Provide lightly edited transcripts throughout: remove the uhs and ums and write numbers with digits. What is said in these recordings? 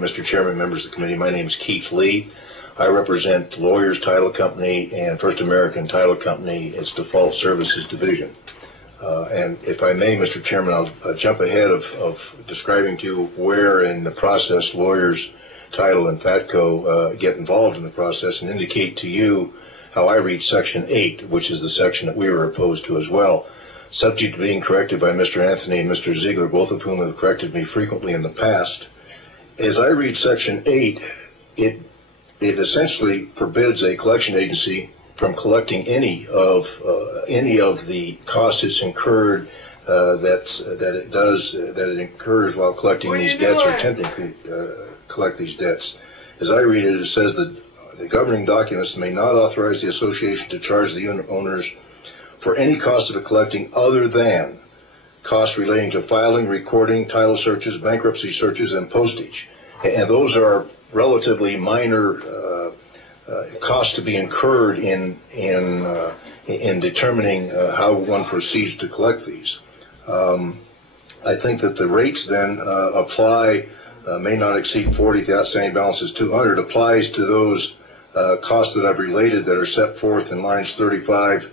Mr. Chairman, members of the committee, my name is Keith Lee. I represent Lawyers Title Company and First American Title Company, its Default Services Division. And if I may, Mr. Chairman, I'll jump ahead of describing to you where in the process Lawyers Title and FATCO get involved in the process, and indicate to you how I read Section 8, which is the section that we were opposed to as well, subject to being corrected by Mr. Anthony and Mr. Ziegler, both of whom have corrected me frequently in the past. As I read Section 8, it essentially forbids a collection agency from collecting any of the costs it's incurred that it incurs while collecting these debts or attempting to collect these debts. As I read it, it says that the governing documents may not authorize the association to charge the owners for any cost of collecting other than costs relating to filing, recording, title searches, bankruptcy searches, and postage. And those are relatively minor costs to be incurred in determining how one proceeds to collect these. I think that the rates then apply, may not exceed 40 if the outstanding balance is 200, applies to those costs that I've related that are set forth in lines 35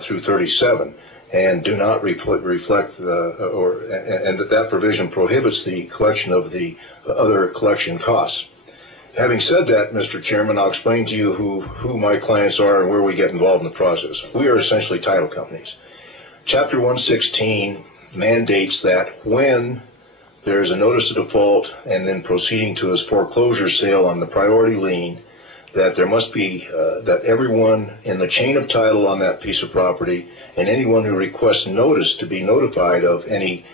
through 37, and do not reflect and that provision prohibits the collection of the other collection costs. Having said that, Mr. Chairman, I'll explain to you who my clients are and where we get involved in the process. We are essentially title companies. Chapter 116 mandates that when there is a notice of default and then proceeding to a foreclosure sale on the priority lien, that there must be that everyone in the chain of title on that piece of property and anyone who requests notice to be notified of any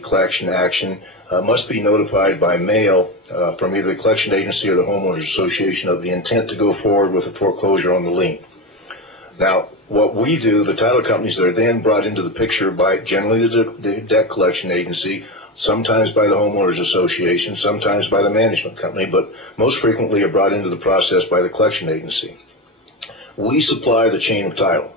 collection action must be notified by mail from either the collection agency or the homeowners association of the intent to go forward with a foreclosure on the lien. Now, what we do, the title companies are then brought into the picture by generally the debt collection agency, sometimes by the homeowners association, sometimes by the management company, but most frequently are brought into the process by the collection agency. We supply the chain of title,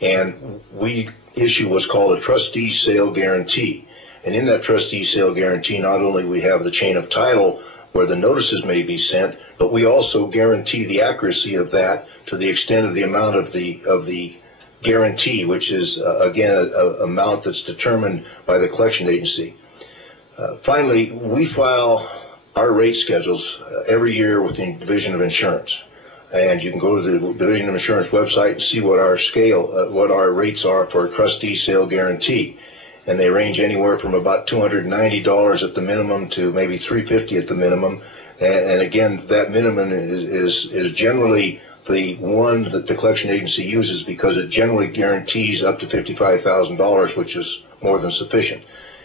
and we issue what's called a trustee sale guarantee. And in that trustee sale guarantee, not only we have the chain of title where the notices may be sent, but we also guarantee the accuracy of that to the extent of the amount of the guarantee, which is again an amount that's determined by the collection agency. Finally, we file our rate schedules every year with the Division of Insurance, and you can go to the Division of Insurance website and see what our rates are for a trustee sale guarantee. And they range anywhere from about $290 at the minimum to maybe $350 at the minimum. And again, that minimum is generally the one that the collection agency uses because it generally guarantees up to $55,000, which is more than sufficient.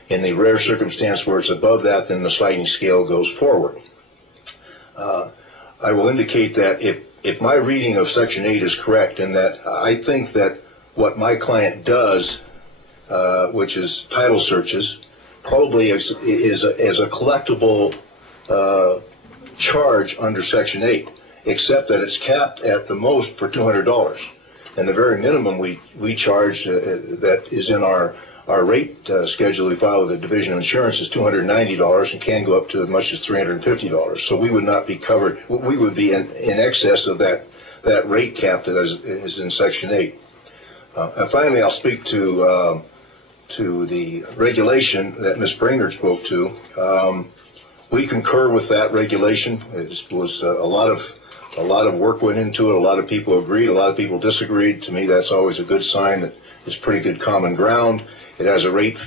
In the rare circumstance where it's above that, then the sliding scale goes forward. I will indicate that if my reading of Section 8 is correct, in that I think that what my client does, which is title searches, probably is a collectible charge under Section 8, except that it's capped at the most for $200. And the very minimum we charge that is in our rate schedule we file with the Division of Insurance is $290 and can go up to as much as $350. So we would not be covered. We would be in excess of that rate cap that is in Section 8. And finally, I'll speak to the regulation that Ms. Brainerd spoke to. We concur with that regulation. It was a lot of work went into it. A lot of people agreed. A lot of people disagreed. To me, that's always a good sign that it's pretty good common ground. It has a rate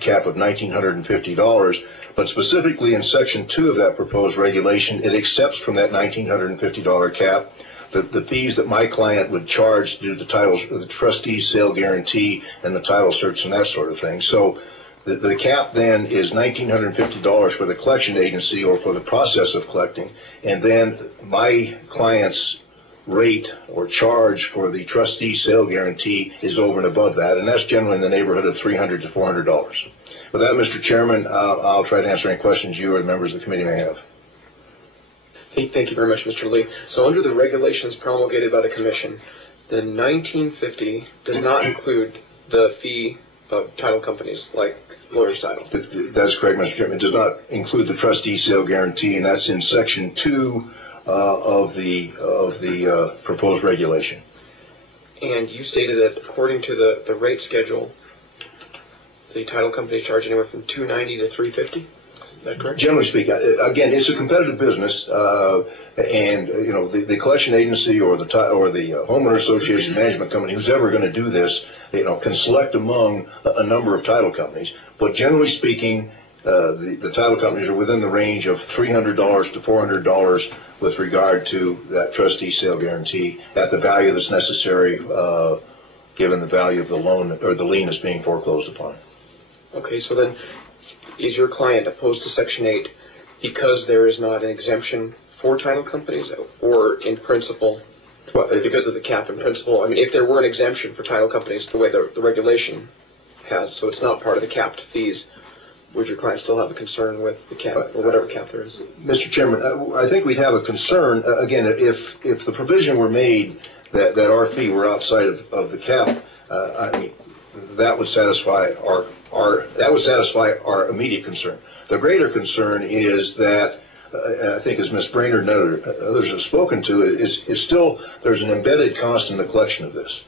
cap of $1,950, but specifically in Section 2 of that proposed regulation, it accepts from that $1,950 cap the fees that my client would charge to do the trustee sale guarantee and the title search and that sort of thing. So the cap then is $1,950 for the collection agency or for the process of collecting, and then my client's rate or charge for the trustee sale guarantee is over and above that, and that's generally in the neighborhood of $300 to $400. With that, Mr. Chairman, I'll try to answer any questions you or the members of the committee may have. Thank you very much, Mr. Lee. So under the regulations promulgated by the Commission, the $1,950 does not include the fee title companies like Lawyer's Title. That's correct, Mr. Chairman. It does not include the trustee sale guarantee, and that's in Section 2 of the proposed regulation. And you stated that according to the rate schedule, the title companies charge anywhere from $290 to $350. Is that correct? Generally speaking, again, it's a competitive business, and you know the collection agency or the homeowner association management company, who's ever going to do this, you know, can select among a number of title companies. But generally speaking, the title companies are within the range of $300 to $400 with regard to that trustee sale guarantee at the value that's necessary, given the value of the loan or the lien that's being foreclosed upon. Okay, so then, is your client opposed to Section 8 because there is not an exemption for title companies, or in principle, because of the cap in principle? I mean, if there were an exemption for title companies the way the regulation has, so it's not part of the capped fees, would your client still have a concern with the cap, or whatever cap there is? Mr. Chairman, I think we'd have a concern, again, if the provision were made that our fee were outside of the cap. I mean, that would satisfy our immediate concern. The greater concern is that, I think as Ms. Brainerd and others have spoken to, is still there's an embedded cost in the collection of this,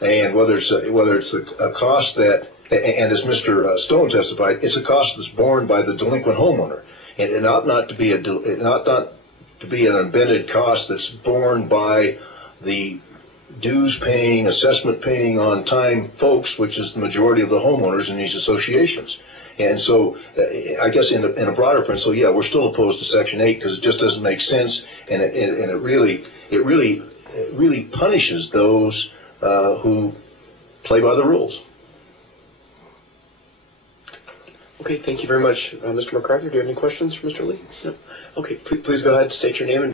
and whether it's a cost that, and as Mr. Stone testified, it's a cost that's borne by the delinquent homeowner, and it ought not to be an embedded cost that's borne by the dues paying, assessment paying on time folks, which is the majority of the homeowners in these associations. And so I guess in a broader principle, yeah, we're still opposed to Section 8 because it just doesn't make sense, and it really punishes those who play by the rules. Okay, thank you very much. Mr. MacArthur, do you have any questions for Mr. Lee? No? Okay, please go ahead and state your name and